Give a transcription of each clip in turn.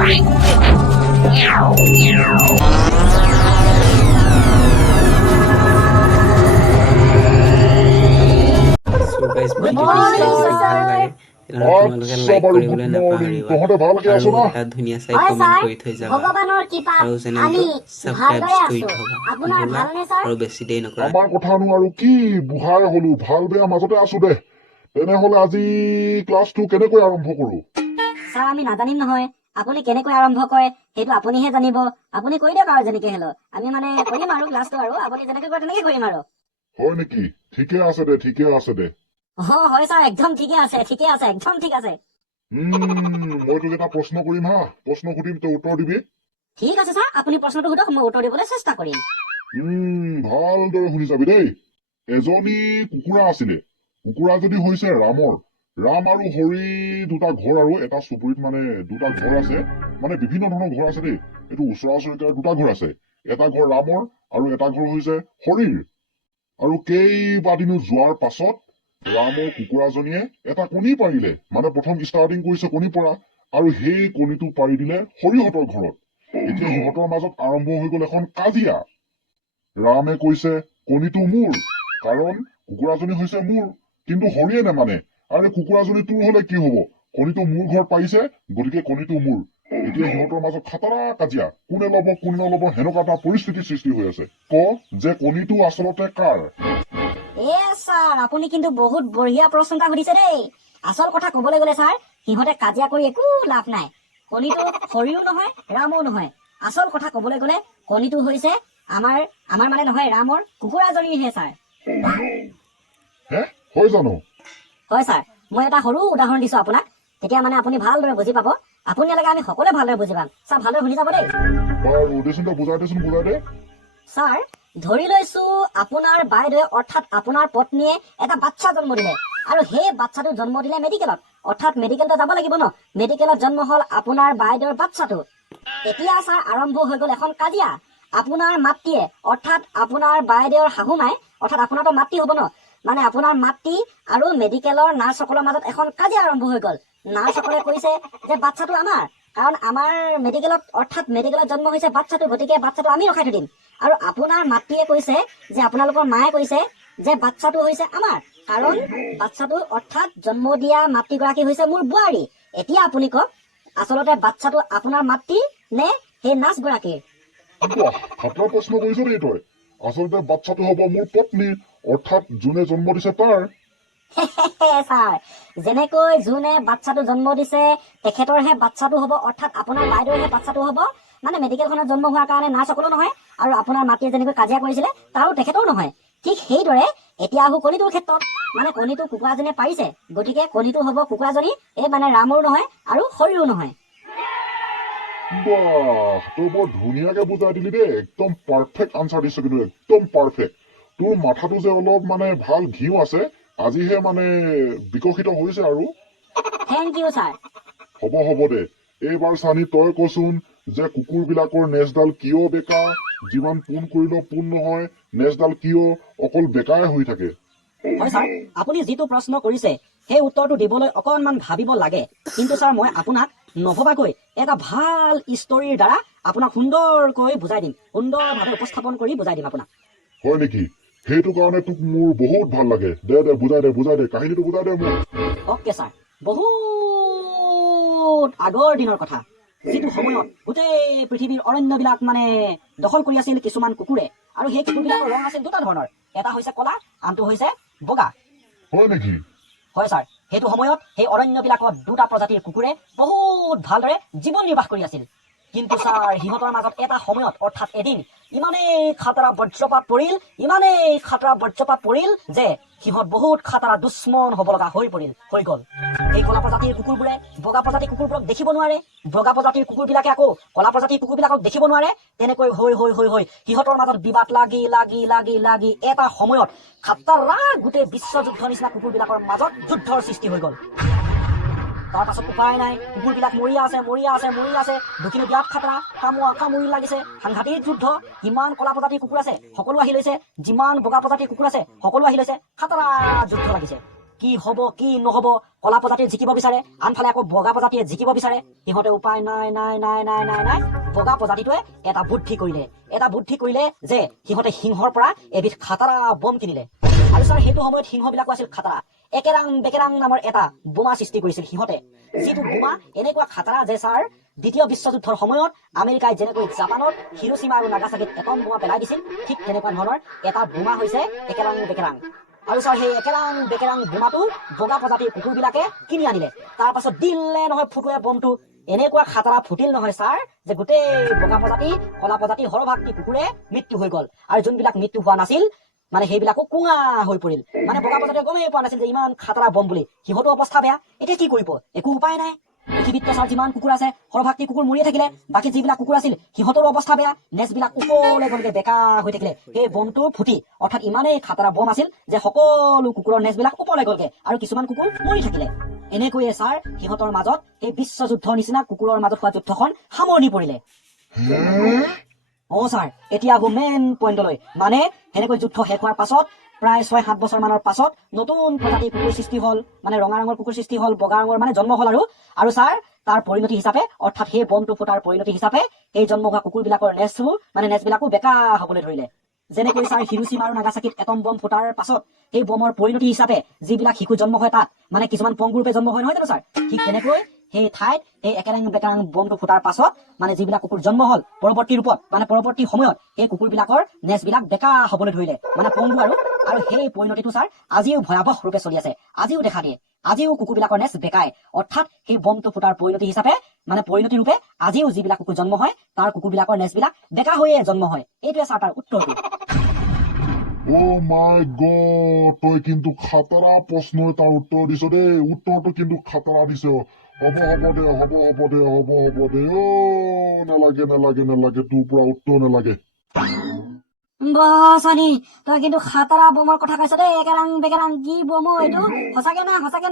ভগৱানৰ কৃপাত আমি ভালদৰে আছো। আপোনাৰ ভালনে ছাৰ? আমাৰ কথানো আৰু কি বুঢ়াই হলো, ভাল বেয়া মাজতে আছো দে। তেনেহলে আজি ক্লাছটো কেনেকৈ আৰম্ভ কৰো? ছাৰ আমি নাজানিম নহয়, আপুনি কেনেকৈ আৰম্ভ কৰে সেইটো আপুনিহে জানিব। আপুনি কৈ দিয়ক আৰু যেনেকে হলো আমি মানে কৰিম আৰু ক্লাছটো, আৰু আপুনি যেনেকে কয় তেনেকে কৰিম আৰু। হয় নেকি? ঠিকে আছে দে, ঠিকে আছে দে। হয় ছাৰ, একদম ঠিকে আছে, ঠিকে আছে, একদম ঠিক আছে। মই তোক এটা প্ৰশ্ন কৰিম হা, প্ৰশ্ন সুধিম তই উত্তৰ দিবি। ঠিক আছে ছাৰ, আপুনি প্ৰশ্নটো সোধক, মই উত্তৰ দিবলৈ চেষ্টা কৰিম। ভালদৰে শুনি যাবি দেই। এজনী কুকুৰা আছিলে, কুকুৰাজনী হৈছে ৰামৰ। ৰাম আৰু হৰি দুটা ঘৰ, আৰু এটা চুবুৰীত মানে দুটা ঘৰ আছে, মানে বিভিন্ন ধৰণৰ ঘৰ আছে দেই। এইটো ওচৰা ওচৰিকে দুটা ঘৰ আছে, এটা ঘৰ ৰামৰ আৰু এটা ঘৰ হৈছে হৰিৰ। আৰু কেইবাদিনো যোৱাৰ পাছত ৰামৰ কুকুৰাজনীয়ে এটা কণী পাৰিলে, মানে প্ৰথম ষ্টাৰ্টিং কৰিছে কণী পৰা, আৰু সেই কণীটো পাৰি দিলে হৰিহঁতৰ ঘৰত। এতিয়া সিহঁতৰ মাজত আৰম্ভ হৈ গল এখন কাজিয়া। ৰামে কৈছে কণীটো মোৰ, কাৰণ কুকুৰাজনী হৈছে মোৰ, কিন্তু হৰিয়ে নেমানে, আৰে কুকুৰাজনী তোৰ হলে কি হব, কণীটো মোৰ ঘৰত পাৰিছে, গতিকে কণীটো মোৰ। এতিয়া সিহঁতৰ মাজত খাতৰা কাজিয়া, কোনে লব কোনে নলব, সেনেকুৱা এটা পৰিস্থিতিৰ সৃষ্টি হৈ আছে। ক যে কণীটো আচলতে কাৰ? ছাৰ আপুনি কিন্তু বহুত বঢ়িয়া প্ৰশ্ন এটা সুধিছে দেই। আচল কথা কবলৈ গলে ছাৰ, সিহঁতে কাজিয়া কৰি একো লাভ নাই। কণীটো হৰিও নহয় ৰামও নহয়। আচল কথা কবলৈ গলে কণীটো হৈছে আমাৰ মানে নহয়, ৰামৰ কুকুৰাজনীৰহে ছাৰ। হয় জানো? হয় ছাৰ, মই এটা সৰু উদাহৰণ দিছো আপোনাক, তেতিয়া মানে আপুনি ভালদৰে বুজি পাব। আপুনি নালাগে, আমি সকলোৱে ভালদৰে বুজি পাম। ছাৰ ভালদৰে শুনি যাব দেই। বুজাই দে। ছাৰ ধৰি লৈছো আপোনাৰ বাইদেৱে অৰ্থাৎ আপোনাৰ পত্নীয়ে এটা বাচ্চা জন্ম দিলে, আৰু সেই বাচ্চাটো জন্ম দিলে মেডিকেলত, অৰ্থাৎ মেডিকেলটো যাব লাগিব ন। মেডিকেলত জন্ম হল আপোনাৰ বাইদেউৰ বাচ্চাটো। এতিয়া ছাৰ আৰম্ভ হৈ গল এখন কাজিয়া। আপোনাৰ মাতৃয়ে অৰ্থাৎ আপোনাৰ বাইদেউৰ শাহু মাই, অৰ্থাৎ আপোনাৰতো মাতৃ হব ন, মানে আপোনাৰ মাতৃ আৰু মেডিকেলৰ নাৰ্ছসকলৰ মাজত এখন কাজিয়া আৰম্ভ হৈ গল। নাৰ্ছসকলে কৈছে যে বাচ্চাটো আমাৰ, কাৰণ আমাৰ মেডিকেলত অৰ্থাৎ মেডিকেলত জন্ম হৈছে বাচ্চাটো, গতিকে বাচ্চাটো আমি ৰখাই থৈ দিম। আৰু আপোনাৰ মাতৃয়ে কৈছে যে, আপোনালোকৰ মায়ে কৈছে যে বাচ্চাটো হৈছে আমাৰ, কাৰণ বাচ্চাটো অৰ্থাৎ জন্ম দিয়া মাতৃগৰাকী হৈছে মোৰ বোৱাৰী। এতিয়া আপুনি কওক, আচলতে বাচ্চাটো আপোনাৰ মাতৃ নে সেই নাৰ্ছ গৰাকীৰ? প্ৰশ্ন কৰিছ দেই তই। আচলতে বাচ্চাটো হব মোৰ পত্নী, অৰ্থাৎ যোনে জন্ম দিছে তাৰ। ছাৰ যেনেকৈ যোনে বাচ্চাটো জন্ম দিছে তেখেতৰহে বাচ্চাটো হব, অৰ্থাৎ আপোনাৰ বাইদেউৰহে বাচ্চাটো হব, মানে মেডিকেলখনত জন্ম হোৱাৰ কাৰণে নাৰ্ছসকলো নহয়, আৰু আপোনাৰ মাতৃয়ে যেনেকৈ কাজিয়া কৰিছিলে তাৰো তেখেতৰো নহয়। ঠিক সেইদৰে এতিয়া আহো কণীটোৰ ক্ষেত্ৰত, মানে কণীটো কুকুৰাজনীয়ে পাৰিছে, গতিকে কণীটো হব কুকুৰাজনী, এই মানে ৰামৰো নহয় আৰু হৰিৰো নহয়। তই বৰ ধুনীয়াকে বুজাই দিলি দেই, একদম পাৰফেক্ট আনচাৰ দিছ, কিন্তু একদম পাৰফেক্ট। তোৰ মাথাটো যে অলপ মানে ভাল ঘিউ আছে, আজিহে মানে বিকশিত হৈছে আৰু। Thank you sir. হ'ব দে। এইবাৰ চানি তই কচোন যে কুকুৰ বিলাকৰ নেজডাল কিয় বেকা? যিমান পোন কৰিলেও পোন নহয়, নেজডাল কিয় অকল বেকাই হৈ থাকে? হয় ছাৰ, আপুনি যিটো প্ৰশ্ন কৰিছে সেই উত্তৰটো দিবলৈ অকণমান ভাবিব লাগে, কিন্তু ছাৰ মই আপোনাক নভবাকৈ এটা ভাল ষ্টৰীৰ দ্বাৰা আপোনাক সুন্দৰকৈ বুজাই দিম, সুন্দৰভাৱে উপস্থাপন কৰি বুজাই দিম আপোনাক। হয় নেকি? সেইটো কাৰণে তোক মোৰ বহুত ভাল লাগে। দে বুজাই দে, কাহিনীটো বুজাই দে মোক। অকে ছাৰ, বহুত আগৰ দিনৰ কথা, যিটো সময়ত গোটেই পৃথিৱীৰ অৰণ্যবিলাক মানে দখল কৰি আছিল কিছুমান কুকুৰে, আৰু সেই কুকুৰবিলাকৰ ৰং আছিল দুটা ধৰণৰ, এটা হৈছে কলা, আনটো হৈছে বগা। হয় নেকি? হয় ছাৰ, সেইটো সময়ত সেই অৰণ্যবিলাকত দুটা প্ৰজাতিৰ কুকুৰে বহুত ভালদৰে জীৱন নিৰ্বাহ কৰি আছিল। কিন্তু ছাৰ সিহঁতৰ মাজত এটা সময়ত অৰ্থাৎ এদিন ইমানেই খাতৰা বজ্ৰপাত পৰিল যে সিহঁত বহুত খাতৰা দুশ্মন হব লগা হৈ গল। এই কলা প্ৰজাতিৰ কুকুৰবোৰে বগা প্ৰজাতিৰ কুকুৰবোৰক দেখিব নোৱাৰে, বগা প্ৰজাতিৰ কুকুৰবিলাকে আকৌ কলা প্ৰজাতিৰ কুকুৰবিলাকক দেখিব নোৱাৰে। তেনেকৈ হৈ সিহঁতৰ মাজত বিবাদ লাগি এটা সময়ত খাতৰা গোটেই বিশ্বযুদ্ধ নিচিনা কুকুৰবিলাকৰ মাজত যুদ্ধৰ সৃষ্টি হৈ গল। তাৰ পাছত উপায় নাই, কুকুৰবিলাক মৰি আছে, দুখিনো বিৰাট খাতৰা, কামুৰি লাগিছে, সাংঘাতিক যুদ্ধ। যিমান কলা প্ৰজাতিৰ কুকুৰ আছে সকলো আহি লৈছে, যিমান বগা প্ৰজাতিৰ কুকুৰ আছে সকলো আহি লৈছে, খাতৰা যুদ্ধ লাগিছে। কি হব কি নহব কলা প্ৰজাতিয়ে জিকিব বিচাৰে আনফালে আকৌ বগা প্ৰজাতিয়ে জিকিব বিচাৰে সিহঁতে উপায় নাই নাই নাই নাই নাই নাই বগা প্ৰজাতিটোৱে এটা বুদ্ধি কৰিলে যে সিহঁতে সিংহৰ পৰা এবিধ খাটাৰা বম কিনিলে আৰু ছাৰ সেইটো সময়ত সিংহবিলাকো আছিল খাটাৰা একেৰাং বেকেৰাং নামৰ এটা বোমা সৃষ্টি কৰিছিল সিহঁতে যিটো বোমা এনেকুৱা খাটাৰা যে ছাৰ দ্বিতীয় বিশ্বযুদ্ধৰ সময়ত আমেৰিকাই যেনেকৈ জাপানত হিৰোশ্বিমা আৰু নাগাচাকিত এটম বোমা পেলাই দিছিল ঠিক তেনেকুৱা ধৰণৰ এটা বোমা হৈছে একেৰাং বেকেৰাং আৰু ছাৰ সেই একেৰাং বেকেৰাং বোমাটো বগা প্ৰজাতিৰ কুকুৰবিলাকে কিনি আনিলে তাৰ পাছত দিলে নহয় ফুটুৱে বমটো এনেকুৱা খাটাৰা ফুটিল নহয় ছাৰ যে গোটেই বগা প্ৰজাতি কলা প্ৰজাতি সৰহভাগটি কুকুৰে মৃত্যু হৈ গল আৰু যোনবিলাক মৃত্যু হোৱা নাছিল মানে সেইবিলাকো কুঙা হৈ পৰিল মানে বগা প্ৰজাতিয়ে গমেই পোৱা নাছিল যে ইমান খাটাৰা বম বুলি সিহঁতো অৱস্থা বেয়া এতিয়া কি কৰিব একো উপায় নাই পৃথিৱীত ছাৰ যিমান কুকুৰ আছে সৰহভাগটি কুকুৰ মৰিয়ে থাকিলে বাকী যিবিলাক কুকুৰ আছিল সিহঁতৰো অৱস্থা বেয়া নেজবিলাক ওপৰলৈ গলগে বেকা হৈ থাকিলে সেই বমটো ফুটি অৰ্থাৎ ইমানেই খাটাৰা বম আছিল যে সকলো কুকুৰৰ নেজবিলাক ওপৰলৈ গলগে আৰু কিছুমান কুকুৰ মৰি থাকিলে এনেকৈয়ে ছাৰ সিহঁতৰ মাজত এই বিশ্বযুদ্ধৰ নিচিনা কুকুৰৰ মাজত হোৱা যুদ্ধখন সামৰণি পৰিলে ছাৰ এতিয়া আহো মেইন পইণ্টলৈ মানে সেনেকৈ যুদ্ধ শেষ হোৱাৰ পাছত প্ৰায় 6-7 বছৰ মানৰ পাছত নতুন প্ৰজাতিৰ কুকুৰ সৃষ্টি হল মানে ৰঙা ৰঙৰ কুকুৰ সৃষ্টি হল বগা ৰঙৰ মানে জন্ম হল আৰু ছাৰ তাৰ পৰিণতি হিচাপে অৰ্থাৎ সেই বমটো ফুটাৰ পৰিণতি হিচাপে এই জন্ম হোৱা কুকুৰবিলাকৰ নেজবিলাকো বেকা হবলৈ ধৰিলে যেনেকৈ ছাৰ হিৰোশ্বিমা আৰু নাগাচাকিত এটম বম ফুটাৰ পাছত সেই বমৰ পৰিণতি হিচাপে যিবিলাক শিশু জন্ম হয় তাত মানে কিছুমান পংগুৰূপে জন্ম হয় নহয় জানো ছাৰ ঠিক তেনেকৈ সেই ঠাইত এই একেৰাং বেকেৰাং বমটো ফুটাৰ পাছত মানে যিবিলাক কুকুৰ জন্ম হল পৰৱৰ্তী ৰূপত মানে পৰৱৰ্তী সময়ত সেই কুকুৰবিলাকৰ নেজবিলাক বেকা হবলৈ ধৰিলে মানে পংগু আৰু সেই পৰিণতিটো ছাৰ আজিও ভয়াৱহ ৰূপে চলি আছে আজিও দেখা দিয়ে আজিও কুকুৰবিলাকৰ নেজ বেকাই অৰ্থাৎ সেই বমটো ফুটাৰ পৰিণতি হিচাপে মানে পৰিণতি ৰূপে আজিও যিবিলাক কুকুৰ জন্ম হয় তাৰ কুকুৰবিলাকৰ নেজবিলাক বেকা হৈয়ে জন্ম হয় এইটোৱে ছাৰ তাৰ উত্তৰটো মাই গড তই কিন্তু খাটাৰা প্ৰশ্ন এটাৰ উত্তৰ দিছ দেই উত্তৰটো কিন্তু খাটাৰা দিছ হ'ব দে নালাগে তোৰ পৰা উত্তৰ নালাগে বছানি তই কিন্তু খাটাৰা বমৰ কথা কৈছ দেই একেৰাং বেকেৰাং কি বম এইটো সঁচাকে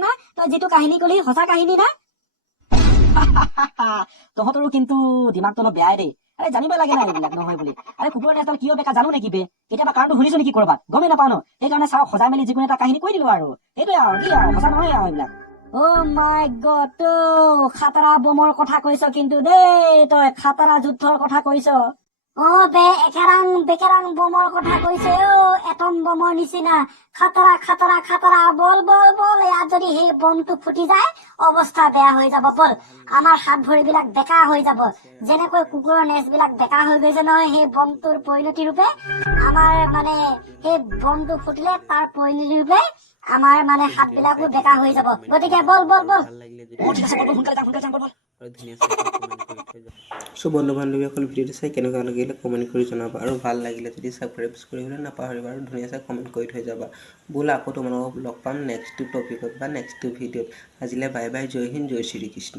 না তই যিটো কাহিনী কলি সঁচা কাহিনী না তহঁতৰো কিন্তু দিমাগটো অলপ বেয়াই দেই আৰে জানিব লাগে না এইবিলাক নহয় বুলি আৰে কুকুৰৰ নেজডাল কিয় বেকা জানো নেকি বে কেতিয়াবা কাৰণটো শুনিছো নেকি কৰবাত গমেই নাপাওঁ ন সেইকাৰণে ছাৰক সজাই মেলি যিকোনো এটা কাহিনী কৈ দিলো আৰু সেইটোৱে আৰু কি আৰু সঁচা নহয় আৰু এইবিলাক মাই গড তো খাটাৰা বমৰ কথা কৈছ কিন্তু দেই তই খাটাৰা যুদ্ধৰ কথা কৈছ বে একেৰাং বেকেৰাং বমৰ কথা কৈছে এটম বমৰ নিচিনা খাটাৰা বল ইয়াত যদি সেই বমটো ফুটি যায় অৱস্থা বেয়া হৈ যাব বল আমাৰ হাত ভৰিবিলাক বেকা হৈ যাব যেনেকৈ কুকুৰৰ নেজবিলাক বেকা হৈ গৈছে নহয় সেই বমটোৰ পৰিণতি ৰূপে আমাৰ মানে সেই বমটো ফুটিলে তাৰ পৰিণতি ৰূপে আমাৰ মানে হাতবিলাকো বেকা হৈ যাব গতিকে বল ঠিক আছে বল সোনকালে বল সো বন্ধু বান্ধৱীসকল ভিডিঅ'টো চাই কেনেকুৱা লাগিলে কমেণ্ট কৰি জনাবা আৰু ভাল লাগিলে যদি ছাবস্ক্ৰাইব কৰিবলৈ নাপাহৰিবা আৰু ধুনীয়া চাই কমেণ্ট কৰি থৈ যাবা ব'লা আকৌ তোমালোকক লগ পাম নেক্সট টপিকত বা নেক্সট ভিডিঅ'ত আজিলৈ বাই বাই জয় হিন্দ জয় শ্ৰীকৃষ্ণ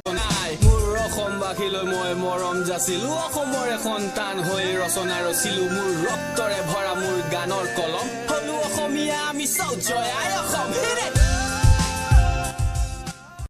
মোৰ অসমবাসীলৈ মই মৰম যাচিলো অসমৰ এখন টান হৈ ৰচনা ৰচিলো মোৰ ৰক্তৰে ভৰা মোৰ গানৰ কলম হলো অসমীয়া আমি চৌ জয় আই অসম